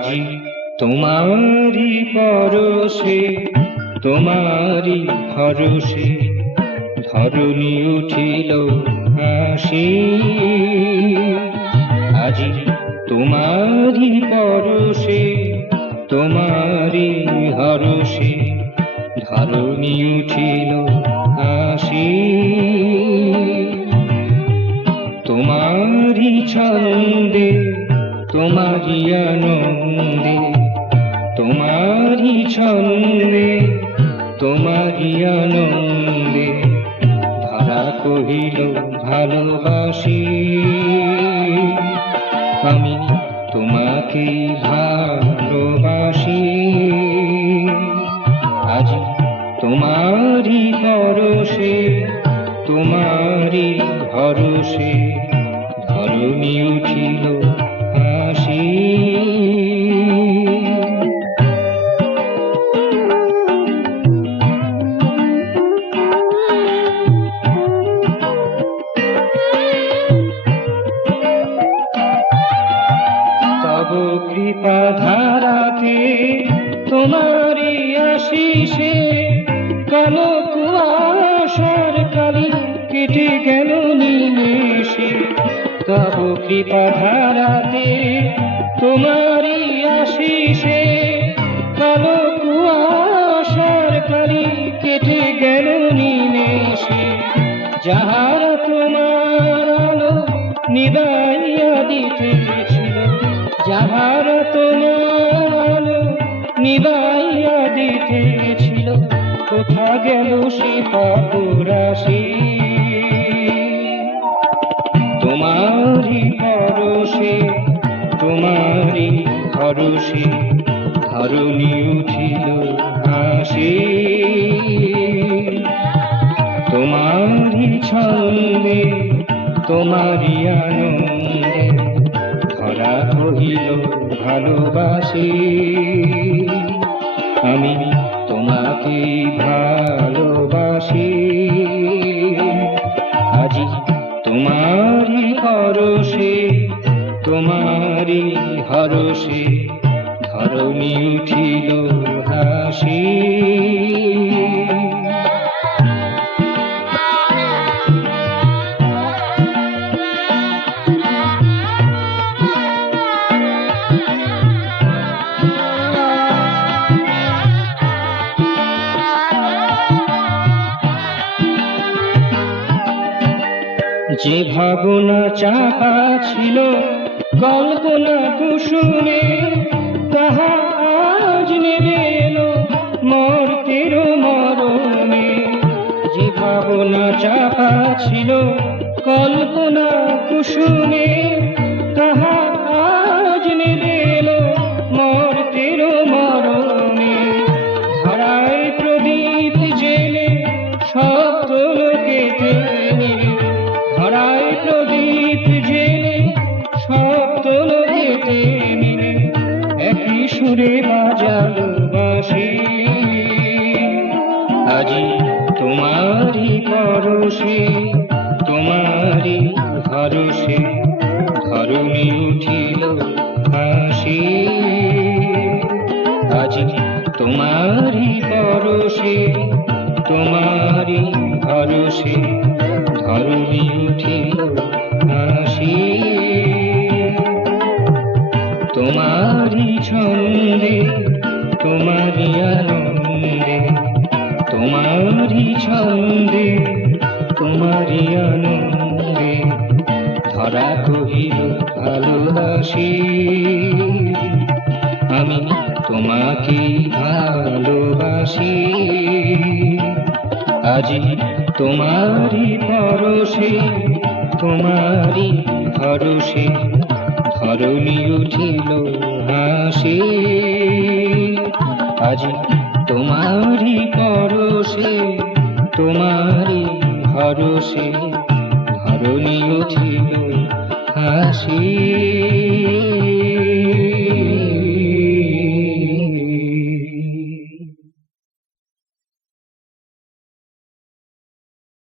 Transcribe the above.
আজি তোমারি পরশে তোমারি ভরসে ধরণী উঠিল হাসি। আজি তোমারি পরশে তোমারি হরষে ধরণী উঠিল হাসি। তোমারি ছন্দে তোমারি আনন্দে তোমারি ছন্দে তোমারি আনন্দে ধরা কহিল ভালোবাসি। আমি তোমাকে ভালোবাসি। আজি তোমারি পরশে তোমারি ভরসে ধরণী উঠিল হাসি। তব কৃপা ধারাতে তোমারি আশিসে কালো কুয়াশার কালি কেটে গেল নিমেষে। তব কৃপা ধারাতে তোমারি আশিসে কালো কুয়াশার কালি কেটে গেল নিমেষে। যাহারা তোমার আলো নিবাইয়া দিতেছিল যাহারা তোমার আলো নিবাইয়া দিতেছিল কোথা গেল সে পাপরাশি। তোমারি পরশে তোমারি ভরসে ধরণী উঠিল হাসি। তোমারি ছন্দে তোমারি আনন্দে ধরা কহিল ভালোবাসি। আমি তোমাকে ভালোবাসি। আজি তোমারি পরশে তোমারি হরষে ধরণী উঠিল হাসি। যে ভাবনা চাপা ছিল কল্পনা কুসুমে তাহা আজ নেমে এলো মর্তের মরণে। যে ভাবনা চাপা ছিল কল্পনা কুসুমে তাহা আজ নেমে এলো মর্তের মরণে। ধরায় প্রদীপ জেলে সপ্ত লোকেতে ধরায় প্রদীপ জেলে সপ্ত লোকেতে মিলে একই সুরে বাজালো বাঁশি। আজি তোমারি পরশে তোমারি ভরসে ধরণী উঠিল হাসি। আজি তোমারি পরশে তোমারি ভরসে ধরণী উঠিল হাসি। তোমারি ছন্দে তোমারি আনন্দে তোমারি ছন্দে তোমারি আনন্দে ধরা কহিল ভালোবাসি। আমি তোমাকে ভালোবাসি। আজি তোমারি পরশে তোমারি ভরসে ধরণী উঠিল হাসি। আজি তোমারি পরশে তোমারি ভরসে ধরণী উঠিল হাসি।